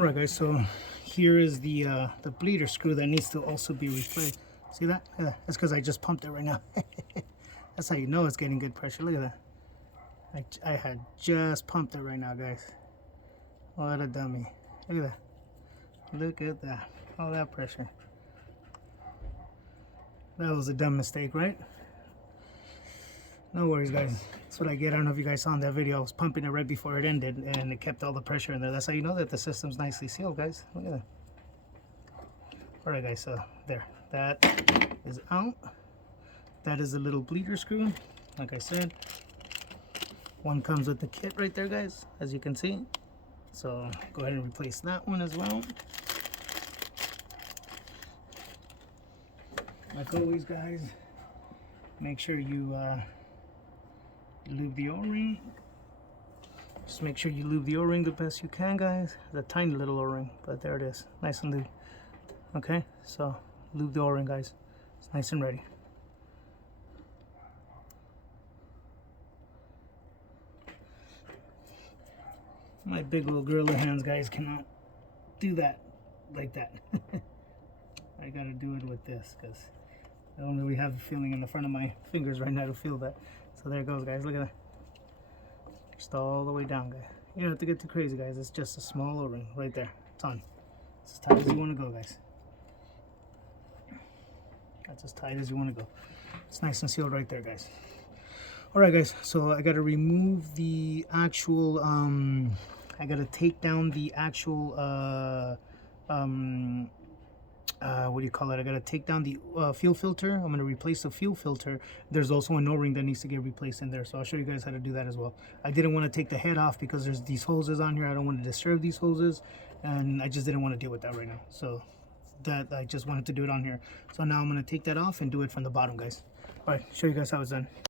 Alright guys, so here is the bleeder screw that needs to also be replaced. See that? Yeah, that's because I just pumped it right now. That's how you know it's getting good pressure. Look at that. I had just pumped it right now, guys. What a dummy. Look at that. Look at that. All that pressure. That was a dumb mistake, right? No worries, guys. That's what I get. I don't know if you guys saw in that video. I was pumping it right before it ended, and it kept all the pressure in there. That's how you know that the system's nicely sealed, guys. Look at that. All right, guys. So there, that is out. That is a little bleeder screw. Like I said, one comes with the kit right there, guys, as you can see. So go ahead and replace that one as well. Like always, guys, make sure you lube the O-ring. Just make sure you lube the O-ring the best you can, guys. It's a tiny little O-ring, but there it is, nice and lube. Okay, so lube the O-ring, guys. It's nice and ready. My big little gorilla hands, guys, cannot do that like that. I gotta do it with this because I don't really have the feeling in the front of my fingers right now to feel that. So there it goes, guys. Look at that. Just all the way down, guys. You don't have to get too crazy, guys. It's just a small O-ring right there. It's on. It's as tight as you want to go, guys. That's as tight as you want to go. It's nice and sealed right there, guys. All right, guys. So I got to remove the actual. I got to take down the actual. What do you call it? I gotta take down the fuel filter. I'm gonna replace the fuel filter. There's also an O-ring that needs to get replaced in there, so I'll show you guys how to do that as well. I didn't want to take the head off because there's these hoses on here. I don't want to disturb these hoses, and I just didn't want to deal with that right now. So that I just wanted to do it on here. So now I'm gonna take that off and do it from the bottom, guys. All right, show you guys how it's done.